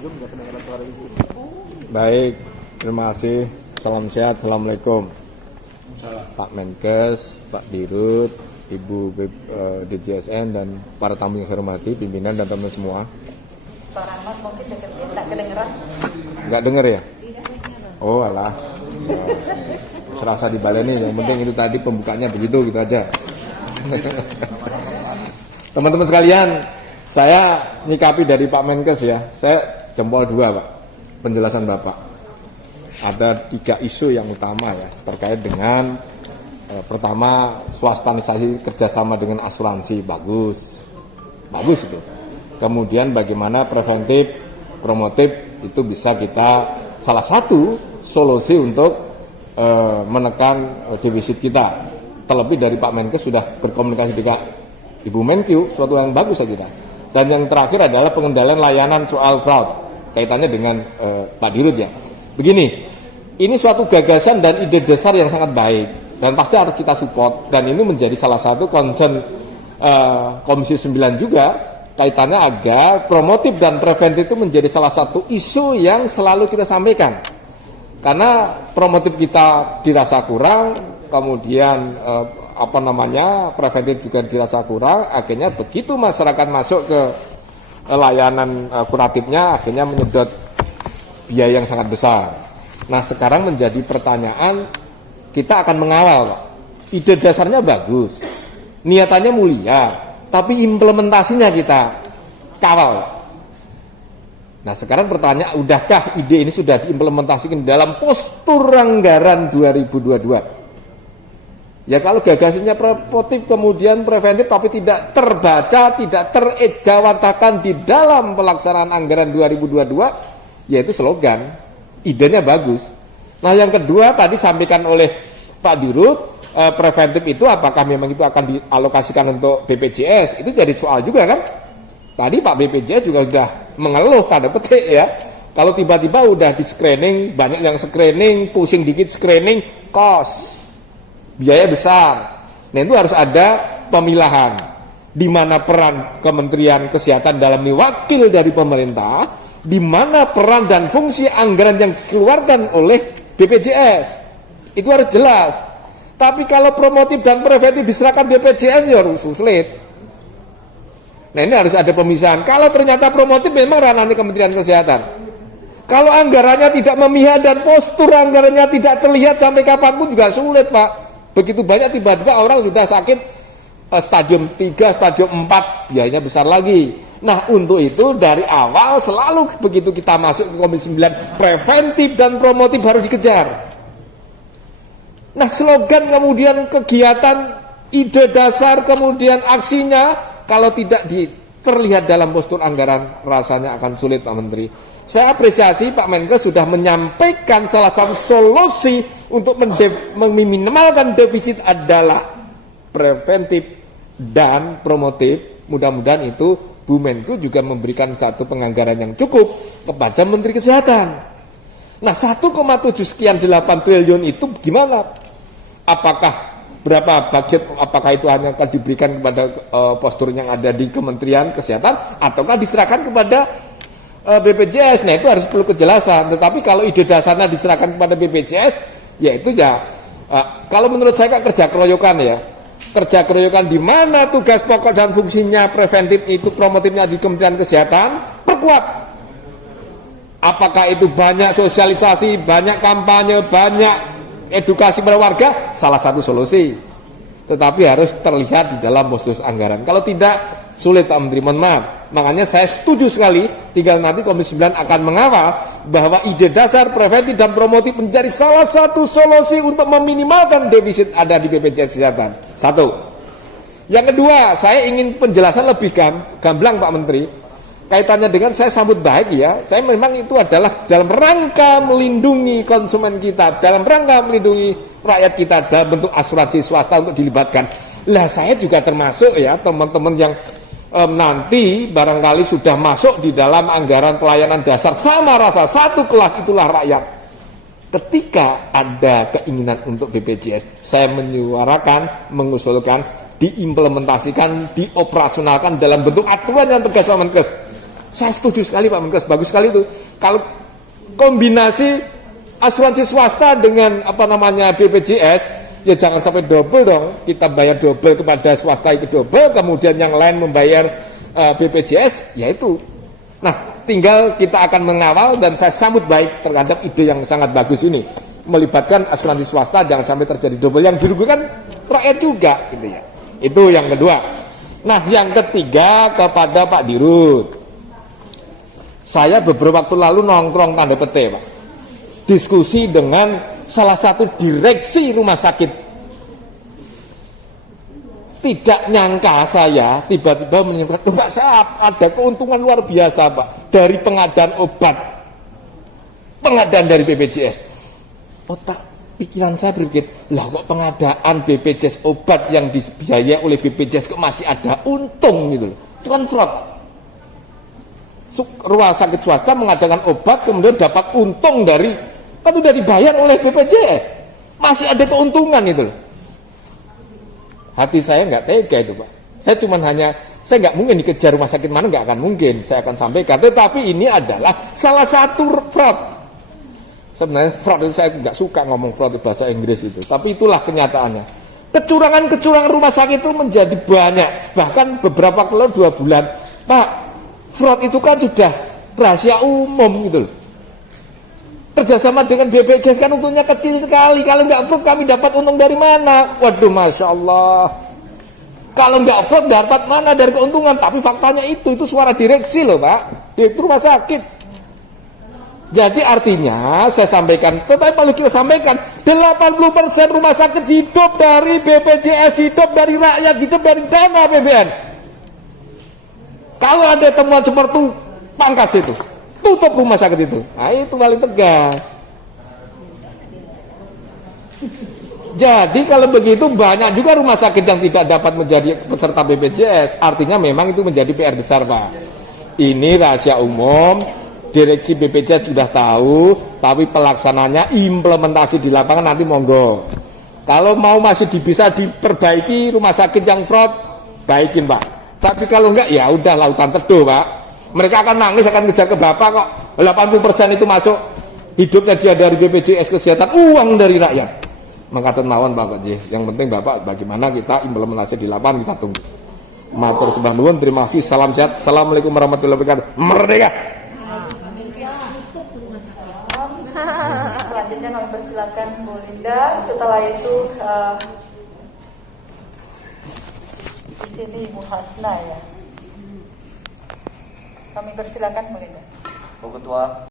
Zoom nggak kedengaran suara ibu. Baik, terima kasih. Salam sehat, assalamualaikum. Pak Menkes, Pak Dirut, Ibu DJSN dan para tamu yang saya hormati, pimpinan dan teman semua. Pak Rahmat mungkin deketin, tak kedengeran? Nggak dengar ya? Oh alah, serasa dibaleni. Yang penting itu tadi pembukanya begitu, gitu aja. Teman-teman sekalian, saya nyikapi dari Pak Menkes ya. Saya jempol 2 Pak, penjelasan Bapak. Ada 3 isu yang utama ya terkait dengan pertama, swastanisasi kerjasama dengan asuransi bagus itu. Kemudian bagaimana preventif, promotif itu bisa kita salah satu solusi untuk menekan defisit kita. Terlebih dari Pak Menkes sudah berkomunikasi dengan Ibu Menkyu, suatu yang bagus saya kira. Dan yang terakhir adalah pengendalian layanan soal fraud, kaitannya dengan Pak Dirut ya. Begini. Ini suatu gagasan dan ide dasar yang sangat baik dan pasti harus kita support, dan ini menjadi salah satu concern Komisi 9 juga, kaitannya agar promotif dan preventif itu menjadi salah satu isu yang selalu kita sampaikan. Karena promotif kita dirasa kurang, kemudian preventif juga dirasa kurang, akhirnya begitu masyarakat masuk ke layanan kuratifnya akhirnya menyedot biaya yang sangat besar. Nah sekarang menjadi pertanyaan, kita akan mengawal Pak. Ide dasarnya bagus, niatannya mulia, tapi implementasinya kita kawal. Nah sekarang pertanyaan, udahkah ide ini sudah diimplementasikan dalam postur anggaran 2022? Ya kalau gagasannya promotif kemudian preventif tapi tidak terbaca, tidak terejawatakan di dalam pelaksanaan anggaran 2022, yaitu slogan. Idenya bagus. Nah yang kedua tadi sampaikan oleh Pak Dirut, preventif itu apakah memang itu akan dialokasikan untuk BPJS? Itu jadi soal juga kan. Tadi Pak BPJS juga sudah mengeluh tanda petik ya. Kalau tiba-tiba udah di screening, banyak yang screening, pusing dikit screening, cost, biaya besar. Nah itu harus ada pemilahan, di mana peran Kementerian Kesehatan dalam ini wakil dari pemerintah, di mana peran dan fungsi anggaran yang dikeluarkan oleh BPJS itu harus jelas. Tapi kalau promotif dan preventif diserahkan BPJS ya harus sulit. Nah ini harus ada pemisahan. Kalau ternyata promotif memang ranahnya Kementerian Kesehatan. Kalau anggarannya tidak memihak dan postur anggarannya tidak terlihat sampai kapanpun juga sulit Pak. Begitu banyak tiba-tiba orang sudah sakit stadium 3, stadium 4, biayanya besar lagi. Nah untuk itu dari awal selalu begitu kita masuk ke Komisi 9, preventif dan promotif harus dikejar. Nah slogan kemudian kegiatan, ide dasar kemudian aksinya kalau tidak terlihat dalam postur anggaran rasanya akan sulit Pak Menteri. Saya apresiasi Pak Menkes sudah menyampaikan salah satu solusi untuk meminimalkan defisit adalah preventif dan promotif. Mudah-mudahan itu Bu Menko juga memberikan satu penganggaran yang cukup kepada Menteri Kesehatan. Nah 1,7 sekian 8 triliun itu gimana? Apakah berapa budget, apakah itu hanya akan diberikan kepada postur yang ada di Kementerian Kesehatan ataukah diserahkan kepada BPJS? Nah itu harus perlu kejelasan. Tetapi kalau ide dasarnya diserahkan kepada BPJS, yaitu ya kalau menurut saya kerja keroyokan ya. Kerja keroyokan di mana tugas pokok dan fungsinya preventif itu promotifnya di Kementerian Kesehatan, perkuat. Apakah itu banyak sosialisasi, banyak kampanye, banyak edukasi pada warga, salah satu solusi. Tetapi harus terlihat di dalam postur anggaran. Kalau tidak, sulit Pak Menteri, mohon maaf. Makanya saya setuju sekali, tinggal nanti Komisi 9 akan mengawal bahwa ide dasar preventif dan promotif menjadi salah satu solusi untuk meminimalkan defisit ada di BPJS Kesehatan. Satu. Yang kedua, saya ingin penjelasan lebih gamblang Pak Menteri. Kaitannya dengan saya sambut baik ya, saya memang itu adalah dalam rangka melindungi konsumen kita, dalam rangka melindungi rakyat kita dalam bentuk asuransi swasta untuk dilibatkan. Lah saya juga termasuk ya teman-teman yang nanti barangkali sudah masuk di dalam anggaran pelayanan dasar sama rasa satu kelas itulah rakyat. Ketika ada keinginan untuk BPJS, saya menyuarakan, mengusulkan diimplementasikan, dioperasionalkan dalam bentuk aturan yang tegas Pak Menkes. Saya setuju sekali Pak Menkes, bagus sekali itu. Kalau kombinasi asuransi swasta dengan BPJS, ya jangan sampai double dong. Kita bayar double kepada swasta itu double, kemudian yang lain membayar BPJS, ya itu. Nah, tinggal kita akan mengawal dan saya sambut baik terhadap ide yang sangat bagus ini. Melibatkan asuransi swasta, jangan sampai terjadi double. Yang dirugikan rakyat juga, gitu ya. Itu yang kedua. Nah, yang ketiga kepada Pak Dirut. Saya beberapa waktu lalu nongkrong tanda petik, Pak. Diskusi dengan salah satu direksi rumah sakit. Tidak nyangka saya tiba-tiba menyimpulkan, Pak, saya ada keuntungan luar biasa, Pak, dari pengadaan obat. Pengadaan dari BPJS. Otak pikiran saya berpikir, lah kok pengadaan BPJS obat yang dibiayai oleh BPJS kok masih ada untung gitu loh. Itu kan fraud. Rumah sakit swasta mengadakan obat kemudian dapat untung dari, kan sudah dibayar oleh BPJS, masih ada keuntungan itu loh. Hati saya nggak tega itu Pak. Saya nggak mungkin dikejar rumah sakit mana, nggak akan mungkin. Saya akan sampaikan. Tetapi ini adalah salah satu fraud. Sebenarnya fraud itu saya nggak suka ngomong fraud di bahasa Inggris itu. Tapi itulah kenyataannya. Kecurangan-kecurangan rumah sakit itu menjadi banyak. Bahkan beberapa kali 2 bulan, Pak, fraud itu kan sudah rahasia umum gitu loh. Kerjasama dengan BPJS kan untungnya kecil sekali. Kalau nggak fraud kami dapat untung dari mana? Waduh, Masya Allah. Kalau nggak fraud dapat mana dari keuntungan? Tapi faktanya itu suara direksi loh Pak. Direktur rumah sakit. Jadi artinya saya sampaikan, tetapi perlu kita sampaikan, 80% rumah sakit hidup dari BPJS, hidup dari rakyat, hidup dari dana APBN. Kalau ada temuan seperti itu, pangkas itu. Tutup rumah sakit itu. Nah, itu paling tegas. Jadi kalau begitu banyak juga rumah sakit yang tidak dapat menjadi peserta BPJS. Artinya memang itu menjadi PR besar Pak. Ini rahasia umum. Direksi BPJS sudah tahu. Tapi pelaksananya, implementasi di lapangan nanti monggo. Kalau mau masih bisa diperbaiki rumah sakit yang fraud, baikin Pak. Tapi kalau enggak ya udah lautan teduh Pak. Mereka akan nangis, akan kejar ke Bapak kok. 80% itu masuk hidupnya dia dari BPJS Kesehatan, uang dari rakyat. Mengatakan mawon Bapak J. Yang penting Bapak bagaimana kita implementasi di lapangan, kita tunggu. Matur sembah nuwun, terima kasih, salam sehat. Assalamualaikum warahmatullahi wabarakatuh. Merdeka. Selanjutnya kami persilakan Bu Linda. Setelah itu di sini Ibu Hasna ya. Kami persilakan Bu Linda. Bu Ketua,